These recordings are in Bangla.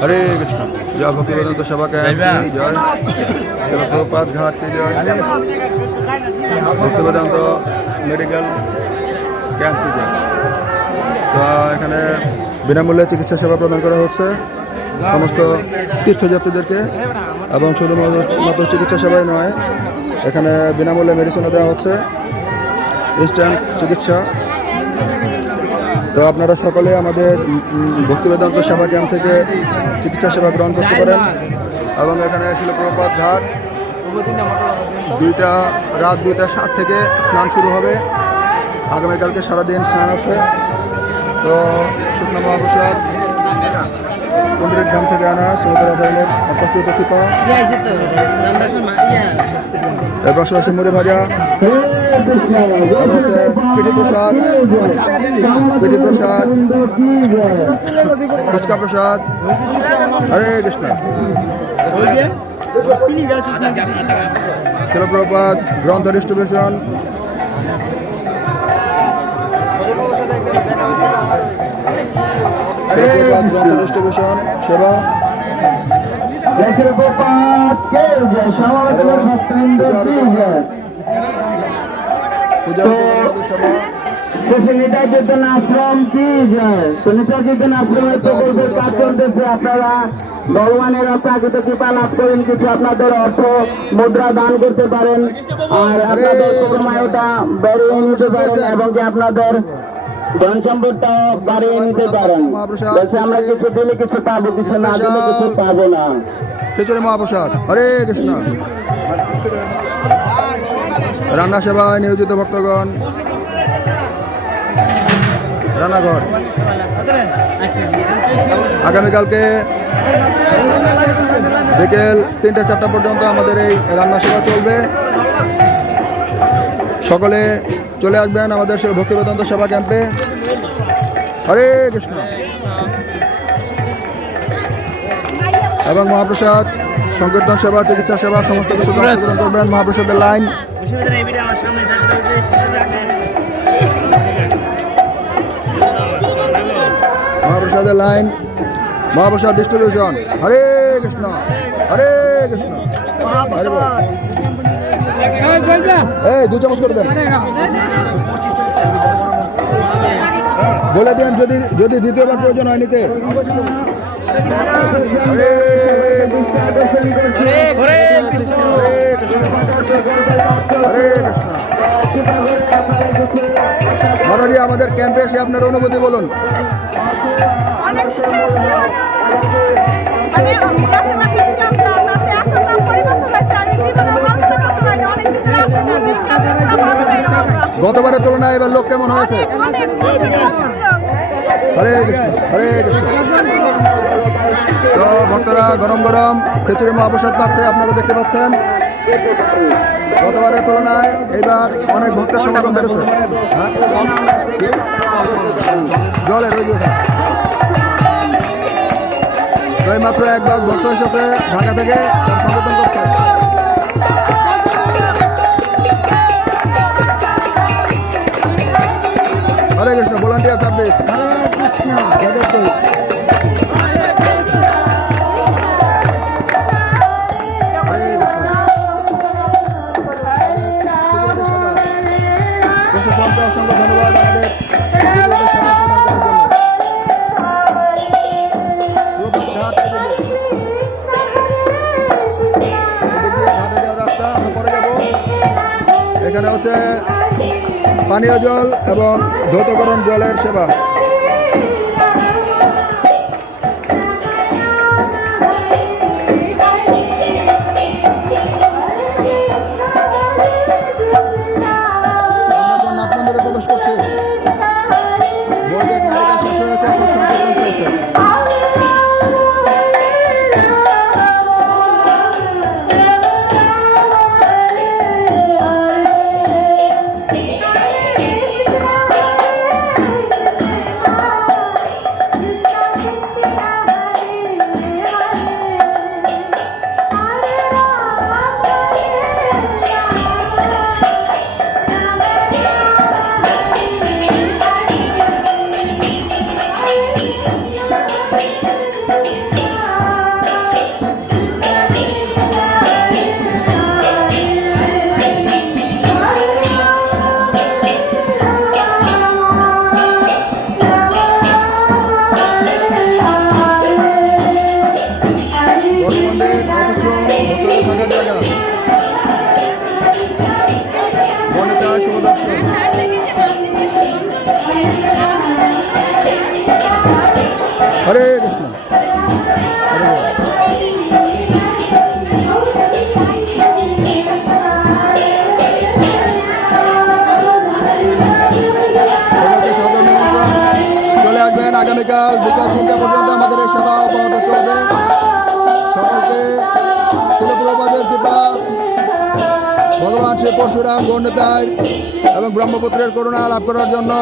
हरे कृष्ण। जय भक्ति वेदांत सभा कैंप की जय। शिल प्रभुपाद घाट की जय। भक्ति वेदांत मेडिकल ক্যাম্প की जय। তো এখানে বিনামূল্যে চিকিৎসা সেবা প্রদান করা হচ্ছে সমস্ত তীর্থযাত্রীদেরকে, এবং শুধুমাত্র চিকিৎসা সেবাই নয়, এখানে বিনামূল্যে মেডিসিনও দেওয়া হচ্ছে, ইনস্ট্যান্ট চিকিৎসা। তো আপনারা সকলে আমাদের ভক্তি বেদান্ত সেবা ক্যাম্প থেকে চিকিৎসা সেবা গ্রহণ করতে পারেন। এবং এখানে শিল প্রভুপাদ ঘাট রাত 2:07 থেকে স্নান শুরু হবে। আগামীকালকে সারাদিন স্নান আছে। তো শুকনো মহাপ্রসাদ কুন্দ্রিক ধাম থেকে আনা সমুদ্র ধরনের প্রকৃত কৃপা, এর পাশে আছে মুড়ি ভাজা, আছে পিঠি প্রসাদ, ফুচকা প্রসাদ। হরে কৃষ্ণ। শিল প্রভুপাদ গ্রন্থ ডিস্ট্রিবিউশন, গ্রন্থ ডিস্ট্রিবিউশন সেবা, আপনারা ভগবানের প্রাকৃত কৃপা লাভ করেন, কিছু আপনাদের অর্থ মুদ্রা দান করতে পারেন, আর আপনাদের সময়টা বেরিয়ে নিতে পারেন, এবং কি আপনাদের ধন সম্পদটাও বাড়িয়ে নিতে পারেন। আমরা কিছু দিলে কিছু পাবো, কিছু না দিলে কিছু পাবো না। খিচুড়ি মহাপ্রসাদ। হরে কৃষ্ণ। রান্না সেবায় নিয়োজিত ভক্তগণ, রান্নাঘর। আগামীকালকে বিকেল 3-4টা পর্যন্ত আমাদের এই রান্না সেবা চলবে। সকলে চলে আসবেন আমাদের ভক্তি বেদান্ত সেবা ক্যাম্পে। হরে কৃষ্ণ। এবং মহাপ্রসাদ, সংকীর্তন সেবা, চিকিৎসা সেবা সমস্ত কিছু অংশগ্রহণ করবেন। মহাপ্রসাদের লাইন, মহাপ্রসাদের লাইন, মহাপ্রসাদ ডিস্ট্রিবিউশন। হরে কৃষ্ণ, হরে কৃষ্ণ। এই 2 চামচ করে দেন, বলে দেন যদি দ্বিতীয়বার প্রয়োজন হয় নিতে। মাতাজি, আমাদের ক্যাম্পে এসে আপনার অনুভূতি বলুন। গতবারের তুলনায় এবার লোক কেমন হয়েছে? হরে কৃষ্ণ, হরে কৃষ্ণ। তো ভক্তরা গরম গরম খিচুড়ি মহাপ্রসাদ পাচ্ছে, আপনারা দেখতে পাচ্ছেন। গতবারের তুলনায় এবার অনেক ভক্তের সমাগম বেড়েছে। জলের ওই মাত্র একবার ভক্ত এসেছে ঢাকা থেকে, সংগঠন করছে। হরে কৃষ্ণ। Volunteer service. অসংখ্য ধন্যবাদ আমাদের এখানে হচ্ছে পানীয় জল এবং ধৌতকরণ জলের সেবা। আপনাদের প্রবেশ করছে না Very good. সকলকে সাদর নিমন্ত্রণ। চলে আসবেন আগামীকাল বিকাল 3টা পর্যন্ত আমাদের এই সেবা অব্যাহত চলবে। সকলকে শিলপ্রপাতের কৃপা, ভগবান শ্রী পরশুরাম গৌরনিতাই এবং ব্রহ্মপুত্রের করুণা লাভ করার জন্য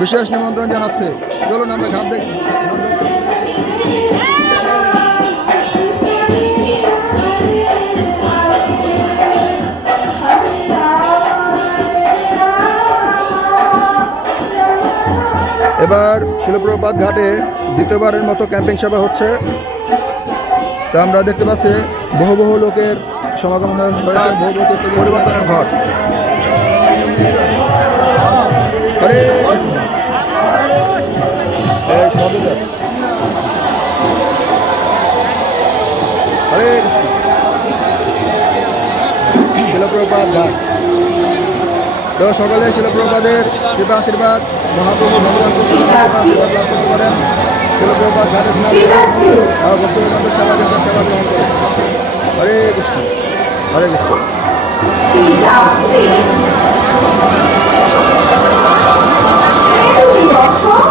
বিশেষ নিমন্ত্রণ জানাচ্ছে। চলুন আমরা ঘাট দেখি। এবার শিলপ্রপাত ঘাটে দ্বিতীয়বারের মতো ক্যাম্পিং সেবা হচ্ছে। তা আমরা দেখতে পাচ্ছি বহু বহু লোকের সমাগম হয়েছে, বহু বহু পরিবর্তনের ঘট। আরে এই সদুদার। হরে কৃষ্ণ। শিলপ্রপাত ঘাট। তো সকলে শিলপ্রপাতের কৃপা আশীর্বাদ, মহাপ্রভু ভগবান কৃষ্ণের আশীর্বাদ লাভ করতে পারেন। শিলপ্রপাত ঘাটে স্নান করে আর ভক্তবৃন্দের সেবা গ্রহণ করে। হরে কৃষ্ণ, হরে কৃষ্ণ। Thank you.